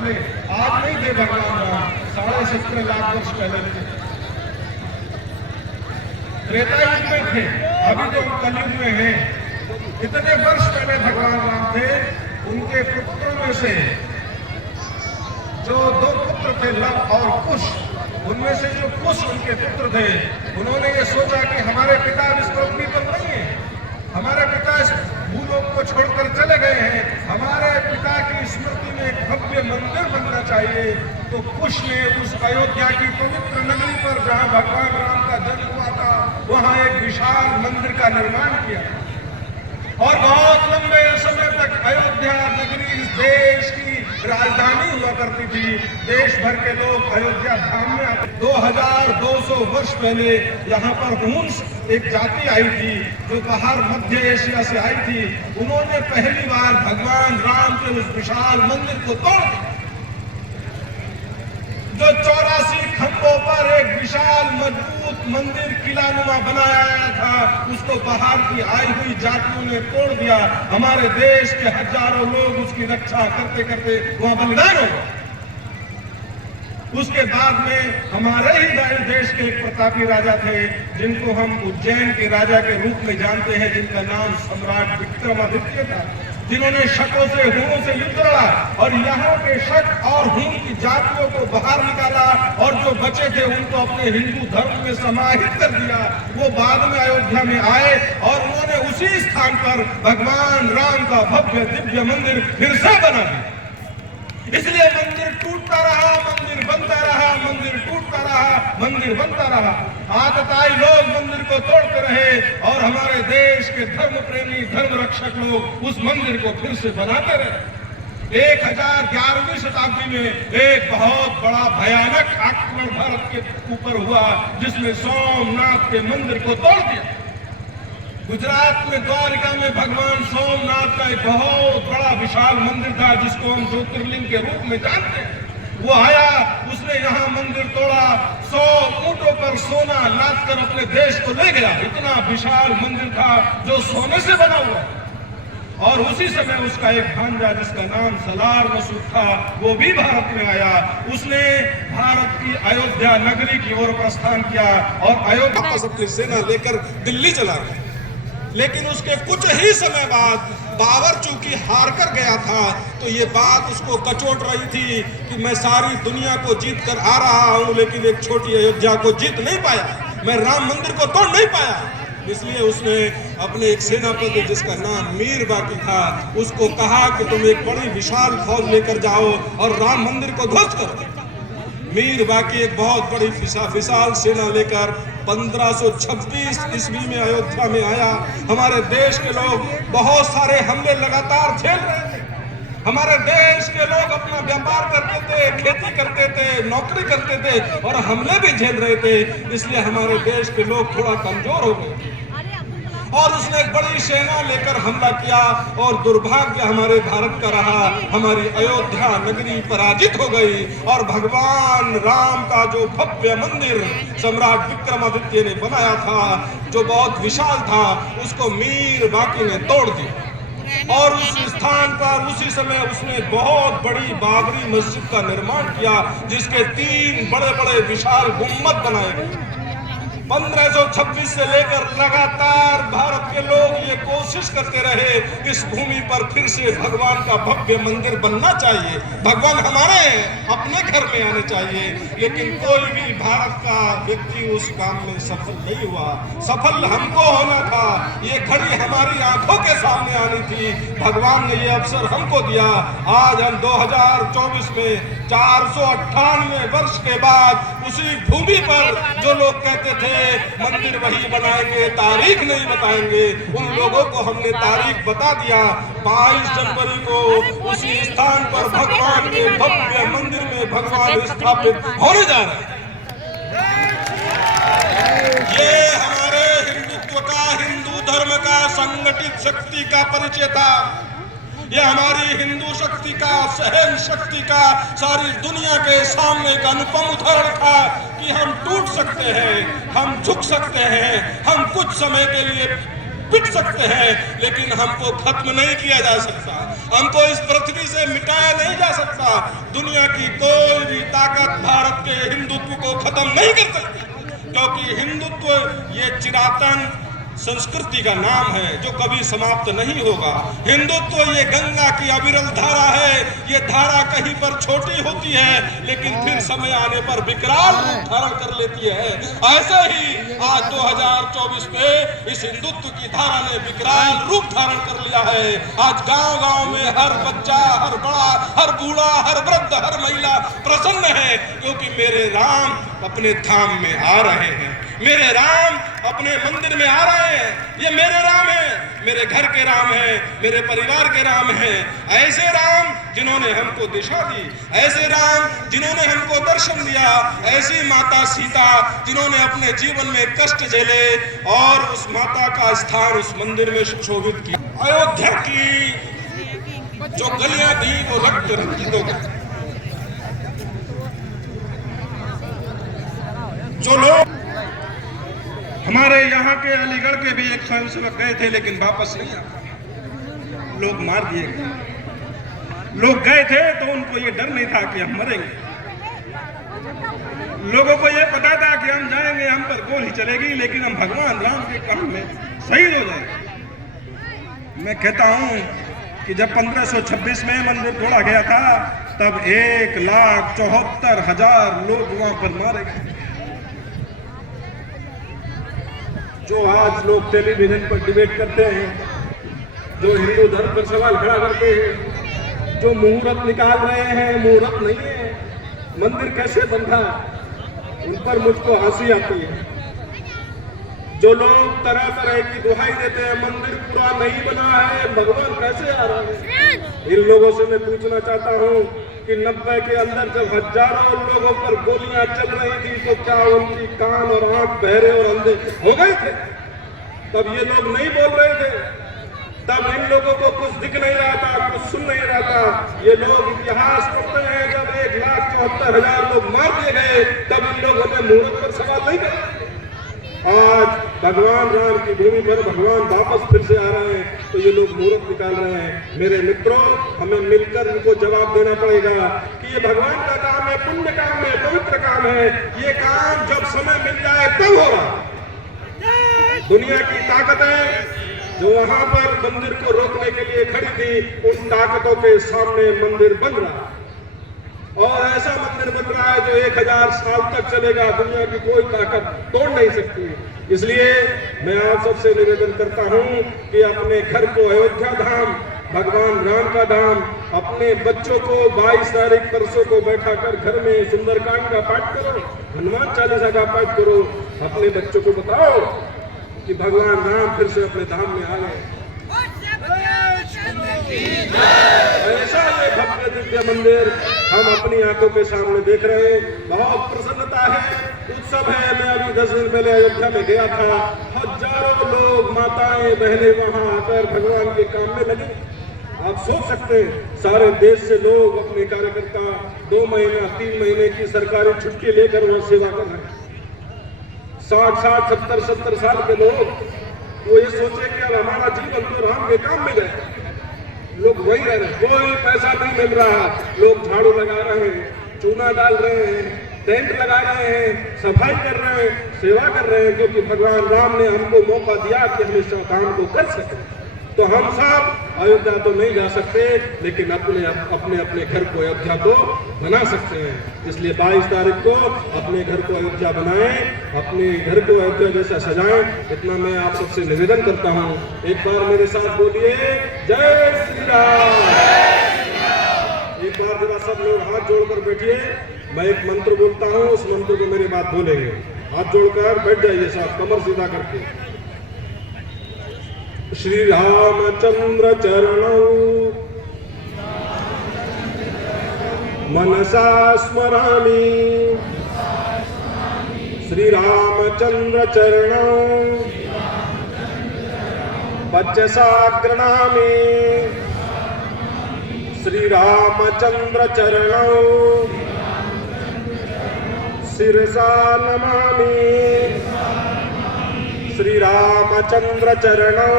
पहले, आज नहीं थे भगवान राम, 17.5 लाख वर्ष पहले थे। त्रेता युग में थे, अभी तो हम कलयुग में हैं। इतने वर्ष पहले भगवान राम थे। उनके पुत्रों में से जो 2 पुत्र थे, लव और कुश, उनमें से जो कुश उनके पुत्र थे, उन्होंने ये सोचा कि हमारे पिता इस पृथ्वी पर नहीं है, हमारे पिता इस भूलोक को छोड़कर चले गए हैं, हमारे पिता की स्मृति में एक भव्य मंदिर बनना चाहिए। तो कुश ने उस अयोध्या की पवित्र नगरी पर जहां भगवान राम का जन्म हुआ था, वहां एक विशाल मंदिर का निर्माण किया और बहुत लंबे समय तक अयोध्या नगरी इस देश की राजधानी हुआ करती थी। देश भर के लोग अयोध्या धाम में आते। 2200 वर्ष पहले यहाँ पर हुंस एक जाति आई थी जो बाहर मध्य एशिया से आई थी। उन्होंने पहली बार भगवान राम के उस विशाल मंदिर को तोड़ दिया, जो 84 खंभों पर एक विशाल मजबूत मंदिर किलानुमा बनाया गया था, उसको बाहर की आई हुई जातियों ने तोड़ दिया। हमारे देश के हजारों लोग उसकी रक्षा करते करते वहां बलिदान हो गए। उसके बाद में हमारे ही देश के एक प्रतापी राजा थे, जिनको हम उज्जैन के राजा के रूप में जानते हैं, जिनका नाम सम्राट विक्रमादित्य था, जिन्होंने शकों से हुओं से युद्ध लड़ा और यहाँ के शक और हुन की जातियों को बाहर निकाला और जो बचे थे उनको अपने हिंदू धर्म में समाहित कर दिया। वो बाद में अयोध्या में आए और उन्होंने उसी स्थान पर भगवान राम का भव्य दिव्य मंदिर फिर से बना दिया। इसलिए मंदिर टूटता रहा, मंदिर बनता रहा, मंदिर टूटता रहा, मंदिर बनता रहा। आतताई लोग मंदिर को तोड़ते रहे और हमारे देश के धर्म प्रेमी धर्म रक्षक लोग उस मंदिर को फिर से बनाते रहे। 1011वीं शताब्दी में एक बहुत बड़ा भयानक आक्रमण भारत के ऊपर हुआ, जिसमें सोमनाथ के मंदिर को तोड़ दिया। गुजरात में द्वारिका में भगवान सोमनाथ का एक बहुत बड़ा विशाल मंदिर था, जिसको हम ज्योतिर्लिंग के रूप में जानते हैं। वो आया, उसने यहाँ मंदिर तोड़ा, 100 ऊंटों पर सोना लाद कर अपने देश को ले गया। इतना विशाल मंदिर था जो सोने से बना हुआ। और उसी समय उसका एक भांजा जिसका नाम सलार मसूद था, वो भी भारत में आया। उसने भारत की अयोध्या नगरी की ओर प्रस्थान किया और अयोध्या अपनी सेना लेकर दिल्ली चला गया। लेकिन उसके कुछ ही समय बाद बाबर चूंकि हार कर गया था, तो ये बात उसको कचोट रही थी कि मैं सारी दुनिया को जीत कर आ रहा हूं, लेकिन एक छोटी अयोध्या को जीत नहीं पाया, मैं राम मंदिर को तोड़ नहीं पाया। इसलिए उसने अपने एक सेनापति जिसका नाम मीर बाकी था, उसको कहा कि तुम एक बड़ी विशाल फौज लेकर जाओ और राम मंदिर को ध्वस्त करो। मीर बाकी एक बहुत बड़ी विशाल सेना लेकर 1526 ईस्वी में अयोध्या में आया। हमारे देश के लोग बहुत सारे हमले लगातार झेल रहे थे। हमारे देश के लोग अपना व्यापार करते थे, खेती करते थे, नौकरी करते थे और हमले भी झेल रहे थे। इसलिए हमारे देश के लोग थोड़ा कमजोर हो गए और उसने एक बड़ी सेना लेकर हमला किया और दुर्भाग्य हमारे भारत का रहा, हमारी अयोध्या नगरी पराजित हो गई और भगवान राम का जो भव्य मंदिर सम्राट विक्रमादित्य ने बनाया था, जो बहुत विशाल था, उसको मीर बाकी ने तोड़ दिया। और उस स्थान पर उसी समय उसने बहुत बड़ी बाबरी मस्जिद का निर्माण किया, जिसके 3 बड़े बड़े विशाल गुम्बद बनाए गए। 1526 से लेकर लगातार भारत के लोग ये कोशिश करते रहे, इस भूमि पर फिर से भगवान का भव्य मंदिर बनना चाहिए, भगवान हमारे अपने घर में आने चाहिए। लेकिन कोई भी भारत का व्यक्ति उस काम में सफल नहीं हुआ। सफल हमको होना था, ये घड़ी हमारी आंखों के सामने आनी थी। भगवान ने ये अवसर हमको दिया। आज हम 2024 में 498 वर्ष के बाद उसी भूमि पर जो लोग कहते थे मंदिर वही बनाएंगे, तारीख नहीं बताएंगे, उन लोगों को हमने तारीख बता दिया। 22 जनवरी को उसी स्थान पर भगवान के भव्य मंदिर में भगवान स्थापित होने जा रहे हैं। ये हमारे हिंदुत्व का, हिंदू धर्म का संगठित शक्ति का परिचय था। ये हमारी हिंदू शक्ति का, सहन शक्ति का सारी दुनिया के सामने एक अनुपम उदाहरण था कि हम टूट सकते हैं, हम झुक सकते हैं, हम कुछ समय के लिए पिट सकते हैं, लेकिन हमको खत्म नहीं किया जा सकता, हमको इस पृथ्वी से मिटाया नहीं जा सकता। दुनिया की कोई भी ताकत भारत के हिंदुत्व को खत्म नहीं कर सकती, क्योंकि हिंदुत्व ये चिरातन संस्कृति का नाम है जो कभी समाप्त नहीं होगा। हिंदुत्व ये गंगा की अविरल धारा है, ये धारा कहीं पर छोटी होती है लेकिन फिर समय आने पर विकराल रूप धारण कर लेती है। ऐसे ही आज 2024 में इस हिंदुत्व की धारा ने विकराल रूप धारण कर लिया है। आज गांव-गांव में हर बच्चा, हर बड़ा, हर बूढ़ा, हर वृद्ध, हर महिला प्रसन्न है, क्योंकि मेरे राम अपने धाम में आ रहे हैं, मेरे राम अपने मंदिर में आ रहे हैं। ये मेरे राम हैं, मेरे घर के राम हैं, मेरे परिवार के राम हैं। ऐसे राम जिन्होंने हमको दिशा दी, ऐसे राम जिन्होंने हमको दर्शन दिया, ऐसी माता सीता जिन्होंने अपने जीवन में कष्ट झेले और उस माता का स्थान उस मंदिर में सुशोभित किया। अयोध्या की जो गलियां थी वो रक्त रंजित हो गई। जो लोग हमारे यहाँ के अलीगढ़ के भी एक स्वयंसेवक गए थे लेकिन वापस नहीं आ पाए, लोग मार दिए गए। लोग गए थे तो उनको ये डर नहीं था कि हम मरेंगे, लोगों को ये पता था कि हम जाएंगे, हम पर गोली चलेगी, लेकिन हम भगवान राम के काम में शहीद हो जाएंगे। मैं कहता हूं कि जब 1526 में मंदिर तोड़ा गया था तब 1,74,000 लोग वहां पर मारे गए। जो आज लोग टेलीविजन पर डिबेट करते हैं, जो हिंदू धर्म पर सवाल खड़ा करते हैं, जो मुहूर्त निकाल रहे हैं, मुहूर्त नहीं है, मंदिर कैसे बंधा, उन पर मुझको हंसी आती है। जो लोग तरह तरह की दुहाई देते हैं, मंदिर पूरा नहीं बना है, भगवान कैसे आ रहा है, इन लोगों से मैं पूछना चाहता हूँ कि 90 के अंदर जब हजारों लोगों पर गोलियां चल रही थी तो क्या उनकी कान और आंख बहरे और अंधे हो गए थे? तब ये लोग नहीं बोल रहे थे, तब इन लोगों को कुछ दिख नहीं रहा था, कुछ सुन नहीं रहा था। ये लोग इतिहास पढ़ते हैं, जब 1,74,000 लोग मार दिए गए तब इन लोगों ने मुहूर्त पर सवाल नहीं किया। आज भगवान राम की भूमि पर भगवान वापस फिर से आ रहे हैं तो ये लोग मुहूर्त निकाल रहे हैं। मेरे मित्रों, हमें मिलकर इनको जवाब देना पड़ेगा कि ये भगवान का काम है, पुण्य काम है, पवित्र काम है। ये काम जब समय मिल जाए तब होगा। दुनिया की ताकतें जो वहां पर मंदिर को रोकने के लिए खड़ी थी, उन ताकतों के सामने मंदिर बन रहा है और ऐसा मंदिर बन रहा है जो 1000 साल तक चलेगा। दुनिया की कोई ताकत तोड़ नहीं सकती। इसलिए मैं आप सबसे निवेदन करता हूं कि अपने घर को अयोध्या धाम, भगवान राम का धाम, अपने बच्चों को 22 तारीख परसों को बैठा कर घर में सुंदरकांड का पाठ करो, हनुमान चालीसा का पाठ करो। अपने बच्चों को बताओ कि भगवान राम फिर से अपने धाम में आ गए। ऐसा ये भव्य दिव्य मंदिर हम अपनी आंखों के सामने देख रहे हैं। बहुत प्रसन्नता है, उत्सव है। मैं अभी 10 दिन पहले अयोध्या में गया था, हजारों लोग, माताएं, बहनें वहां आकर भगवान के काम में लगे। आप सोच सकते हैं, सारे देश से लोग, अपने कार्यकर्ता 2 महीना 3 महीने की सरकारी छुट्टी लेकर वहां सेवा कर रहे हैं। 60, 70 साल के लोग, वो ये सोचे कि अब हमारा जीवन तो राम के काम में जाए। लोग वही रह रहे, कोई पैसा नहीं मिल रहा, लोग झाड़ू लगा रहे हैं, चूना डाल रहे हैं, टेंट लगा रहे हैं, सफाई कर रहे हैं, सेवा कर रहे हैं, क्योंकि भगवान राम ने हमको मौका दिया कि हम इस काम को कर सकें। तो हम सब अयोध्या तो नहीं जा सकते, लेकिन अपने अपने घर को अयोध्या को बना सकते हैं। इसलिए 22 तारीख को अपने घर को अयोध्या बनाएं, अपने घर को अयोध्या जैसा सजाएं। इतना मैं आप सबसे निवेदन करता हूं। एक बार मेरे साथ बोलिए, जय श्री राम। एक बार जरा सब लोग हाथ जोड़कर बैठिए। मैं एक मंत्र बोलता हूं, उस मंत्र को मेरे बाद बोलेंगे। हाथ जोड़कर बैठ जाइए साथ, कमर सीधा करके। श्री रामचंद्र चरणौ मनसा स्मरामि, श्री रामचंद्र चरणौ वचसा गृह्णामि, श्री रामचंद्र चरणौ शिरसा नमामि, श्री रामचंद्र चरणौ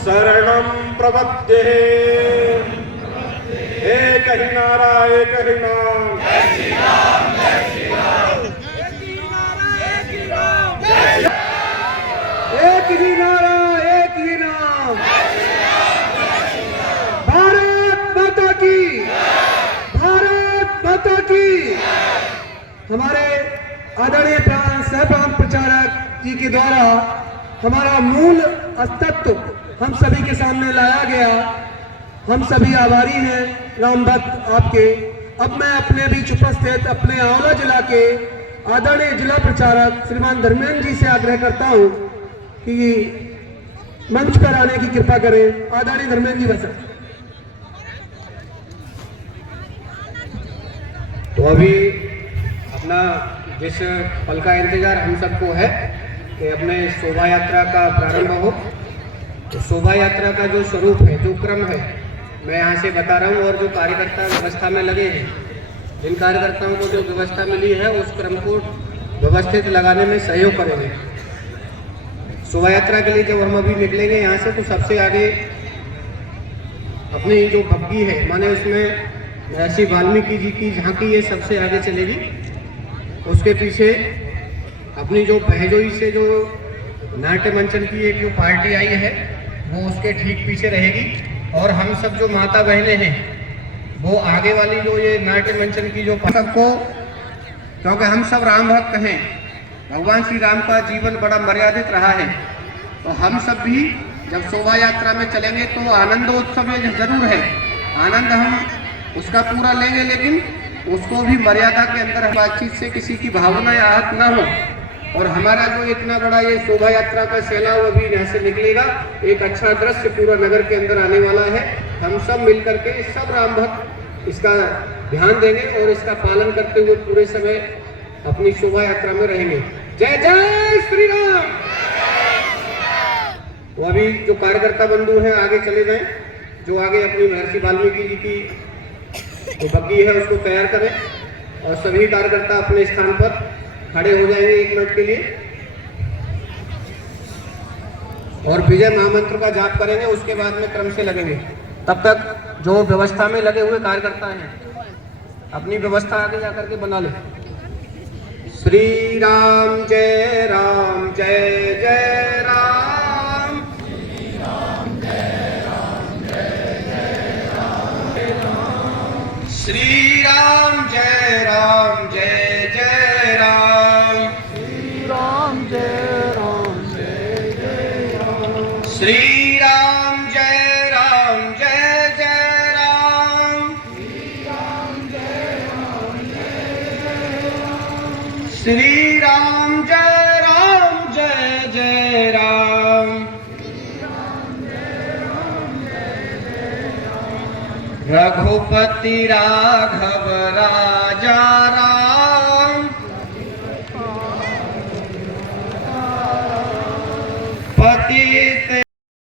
शरणं प्रपद्ये। एक ही नारा एक ही नाम, एक ही नारा एक ही नाम, भारत माता की, भारत माता की। हमारे आदरणीय सहप्रांत प्रचारक जी के द्वारा हमारा मूल अस्तित्व हम सभी के सामने लाया गया। हम सभी आभारी हैं राम भक्त आपके। अब मैं अपने बीच उपस्थित अपने आंवला जिला के आदरणीय जिला प्रचारक श्रीमान धर्मेंद्र जी से आग्रह करता हूं कि मंच पर आने की कृपा करें। आदरणीय धर्मेंद्र जी बस। तो अभी अपना जिस पल का इंतजार हम सबको है कि अपने शोभा यात्रा का प्रारंभ हो। तो शोभा यात्रा का जो स्वरूप है, जो क्रम है, मैं यहाँ से बता रहा हूँ। और जो कार्यकर्ता व्यवस्था में लगे हैं, जिन कार्यकर्ताओं को जो व्यवस्था मिली है, उस क्रम को व्यवस्थित लगाने में सहयोग करेंगे। शोभा यात्रा के लिए जब हम अभी निकलेंगे यहाँ से, तो सबसे आगे अपनी जो बग्गी है, माने उसमें महर्षि वाल्मीकि जी की झांकी, ये सबसे आगे चलेगी। उसके पीछे अपनी जो बहजोई से जो नाट्य मंचन की एक जो पार्टी आई है, वो उसके ठीक पीछे रहेगी। और हम सब जो माता बहनें हैं, वो आगे वाली जो ये नाट्य मंचन की जो सबको, क्योंकि हम सब राम भक्त हैं, भगवान श्री राम का जीवन बड़ा मर्यादित रहा है, तो हम सब भी जब शोभा यात्रा में चलेंगे तो आनंदोत्सव जरूर है। आनंद हम उसका पूरा लेंगे, लेकिन उसको भी मर्यादा के अंदर, बातचीत से किसी की भावना आहत ना हो। और हमारा जो इतना बड़ा ये शोभा यात्रा का सैलाब अभी यहाँ से निकलेगा, एक अच्छा दृश्य पूरा नगर के अंदर आने वाला है। हम सब मिलकर के सब राम भक्त इसका ध्यान देंगे और इसका पालन करते हुए पूरे समय अपनी शोभा यात्रा में रहेंगे। जय जय श्री राम। तो अभी जो कार्यकर्ता बंधु हैं आगे चले जाएं, जो आगे अपनी महर्षि वाल्मीकि जी की जो बग्गी है उसको तैयार करें। और सभी कार्यकर्ता अपने स्थान पर खड़े हो जाएंगे 1 मिनट के लिए और विजय महामंत्र का जाप करेंगे। उसके बाद में क्रम से लगेंगे। तब तक जो व्यवस्था में लगे हुए कार्यकर्ता हैं, अपनी व्यवस्था आगे जाकर के बना ले। श्री राम जय राम, जय जय राम, श्री राम जय राम, जय जय राम, श्री राम जय राम, जय जय राम, श्री राम जय राम, जय जय राम, श्री राम जय राम, जय जय राम, श्री राम जय राम, जय जय राम, श्री राम जय राम, जय जय राम, रघुपति राघव राजा राम।